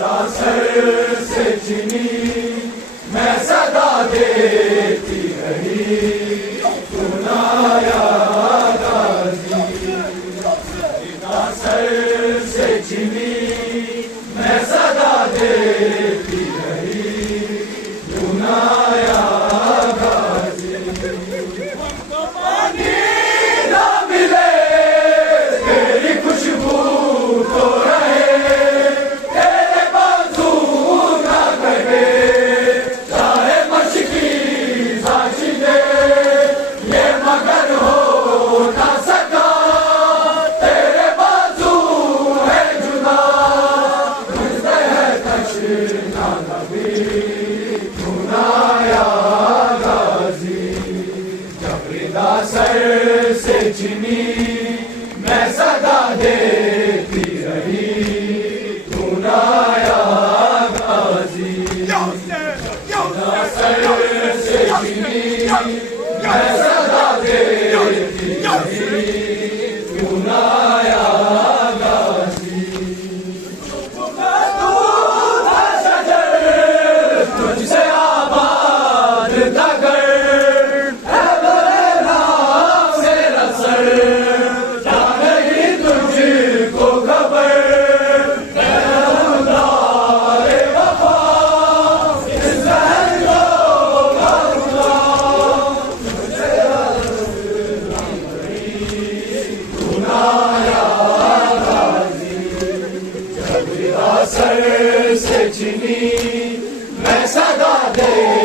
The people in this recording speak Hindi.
सर से चीनी मैं सदा देती रही तू नाया गाजी। सर से चीनी मैं सदा देती रही तू नाया गाजी। पानी ना मिले तेरी खुशबू तो रहे तेरे बाजू ना कहे चाहे मशकी साची दे ये मगर हो ना सका तेरे बाजू है जुदा मुझसे है तशना कभी तू नाया गाजी। जबरीदा सर से चीनी मैं सदा देती रही तू नाया गाजी। सर से चीनी मैं सदा देती रही तू नाया गाजी। तू था शजर तुझसे आबाद था घर है मेरे नाम से रसर क्या नहीं तुझको खबर रे वफा इस बहन को मारूंगा तुझसे तू नाया गाजी। जबरीदा सर से चीनी मैं सदा दे